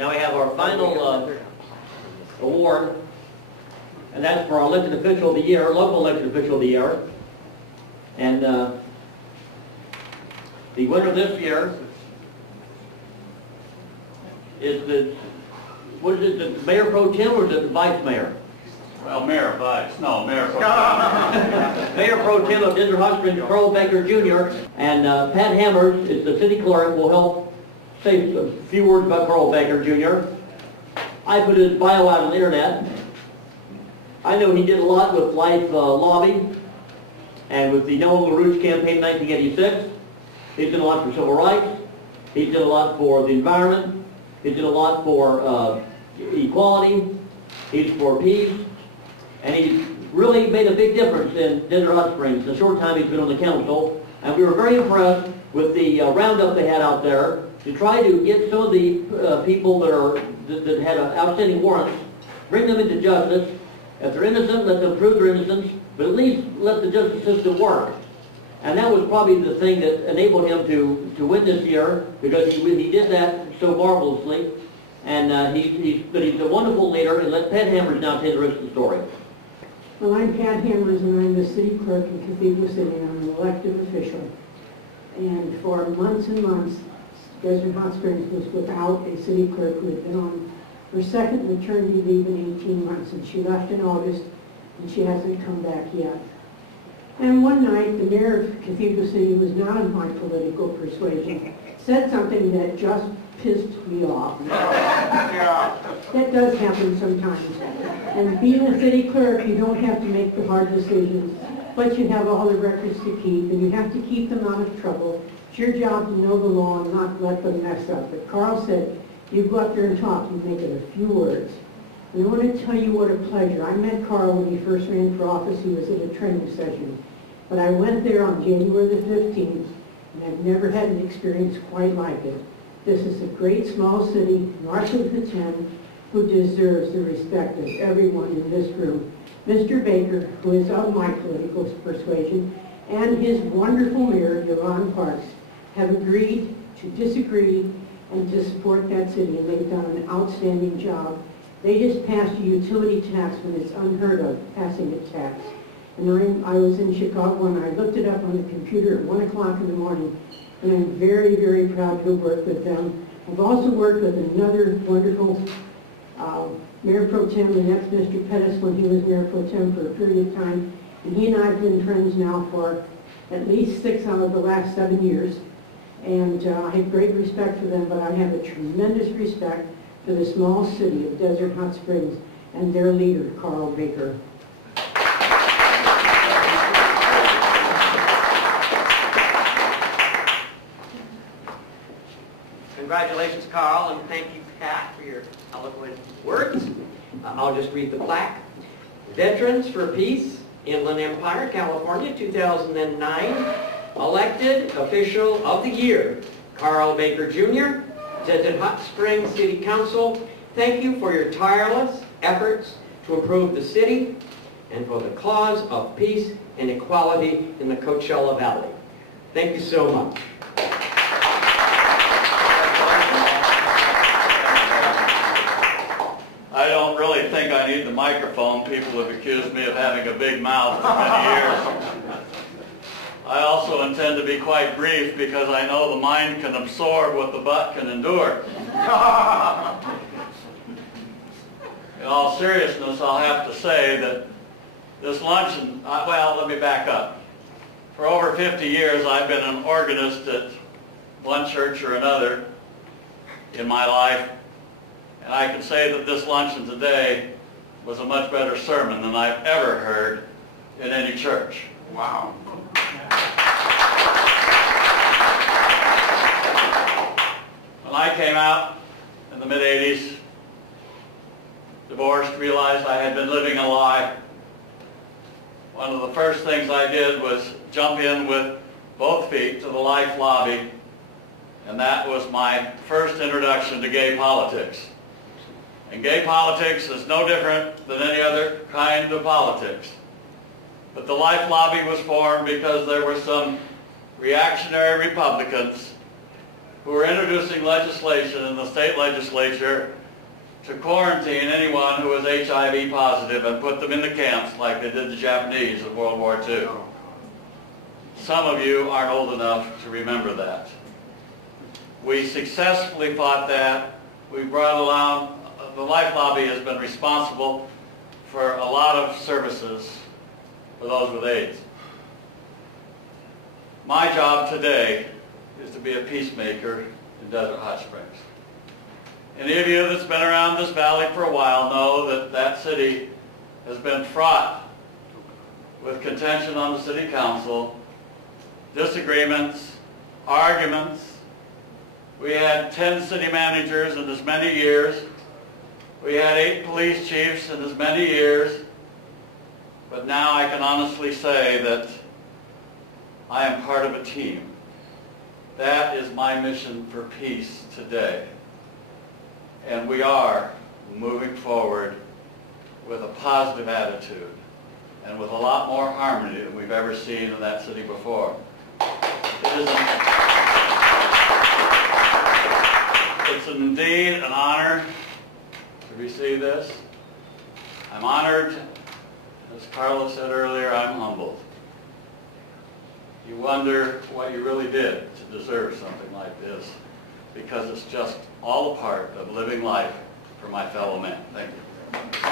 Now we have our final award, and that's for our elected official of the year, local elected official of the year. And the winner this year is the, what is it, the Mayor Pro Tem or the Vice Mayor? Well, Mayor Vice. No, Mayor Pro Tem. Mayor Pro Tem of Desert Hot Springs, Karl Baker Jr. And Pat Hammers is the city clerk, will help say a few words about Karl Baker Jr. I put his bio out on the internet. I know he did a lot with Life Lobby and with the No LaRouche campaign in 1986. He's done a lot for civil rights. He's done a lot for the environment. He's done a lot for equality. He's for peace. And he's really made a big difference in Desert Hot Springs the short time he's been on the council. And we were very impressed with the roundup they had out there to try to get some of the people that had outstanding warrants, bring them into justice. If they're innocent, let them prove their innocence, but at least let the justice system work. And that was probably the thing that enabled him to win this year, because he did that so marvelously. And he's a wonderful leader, and let Pat Hammers now tell the rest of the story. Well, I'm Pat Hammers, and I'm the city clerk in Cathedral City. I'm an elected official. And for months and months, Desert Hot Springs was without a city clerk who had been on her second maternity leave in 18 months. And she left in August, and she hasn't come back yet. And one night, the mayor of Cathedral City, who was not of my political persuasion, said something that just pissed me off. That does happen sometimes. And being a city clerk, you don't have to make the hard decisions, but you have all the records to keep, and you have to keep them out of trouble. It's your job to know the law and not let them mess up. But Karl said, you go up there and talk, you make it a few words. And I want to tell you what a pleasure. I met Karl when he first ran for office. He was at a training session. But I went there on January the 15th, and I've never had an experience quite like it. This is a great small city, north of the 10, who deserves the respect of everyone in this room. Mr. Baker, who is of my political persuasion, and his wonderful mayor, Yvonne Parks, have agreed to disagree and to support that city, and they've done an outstanding job. They just passed a utility tax when it's unheard of, passing a tax. And I was in Chicago, and I looked it up on the computer at 1 o'clock in the morning, and I'm very, very proud to have worked with them. I've also worked with another wonderful Mayor Pro Tem, and that's Mr. Pettis when he was Mayor Pro Tem for a period of time. And he and I have been friends now for at least 6 out of the last 7 years. And I have great respect for them, but I have a tremendous respect for the small city of Desert Hot Springs and their leader, Karl Baker. Congratulations, Karl, and thank you, Pat, for your eloquent words. I'll just read the plaque. Veterans for Peace, Inland Empire, California, 2009. Elected Official of the Year, Karl Baker Jr., Desert Hot Springs City Council. Thank you for your tireless efforts to improve the city and for the cause of peace and equality in the Coachella Valley. Thank you so much. I don't really think I need the microphone. People have accused me of having a big mouth for many years. I also intend to be quite brief because I know the mind can absorb what the butt can endure. In all seriousness, I'll have to say that this luncheon, well, let me back up. For over 50 years, I've been an organist at one church or another in my life. And I can say that this luncheon today was a much better sermon than I've ever heard in any church. Wow. When I came out in the mid-'80s, divorced, realized I had been living a lie, one of the first things I did was jump in with both feet to the Life Lobby, and that was my first introduction to gay politics. And gay politics is no different than any other kind of politics. But the Life Lobby was formed because there were some reactionary Republicans who are introducing legislation in the state legislature to quarantine anyone who is HIV positive and put them in the camps like they did the Japanese in World War II. Some of you aren't old enough to remember that. We successfully fought that. We brought along, the Life Lobby has been responsible for a lot of services for those with AIDS. My job today is to be a peacemaker in Desert Hot Springs. Any of you that's been around this valley for a while know that that city has been fraught with contention on the city council, disagreements, arguments. We had 10 city managers in as many years. We had 8 police chiefs in as many years. But now I can honestly say that I am part of a team. That is my mission for peace today. And we are moving forward with a positive attitude and with a lot more harmony than we've ever seen in that city before. It's indeed an honor to receive this. I'm honored. As Carla said earlier, I'm humbled. You wonder what you really did to deserve something like this, because it's just all a part of living life for my fellow men. Thank you.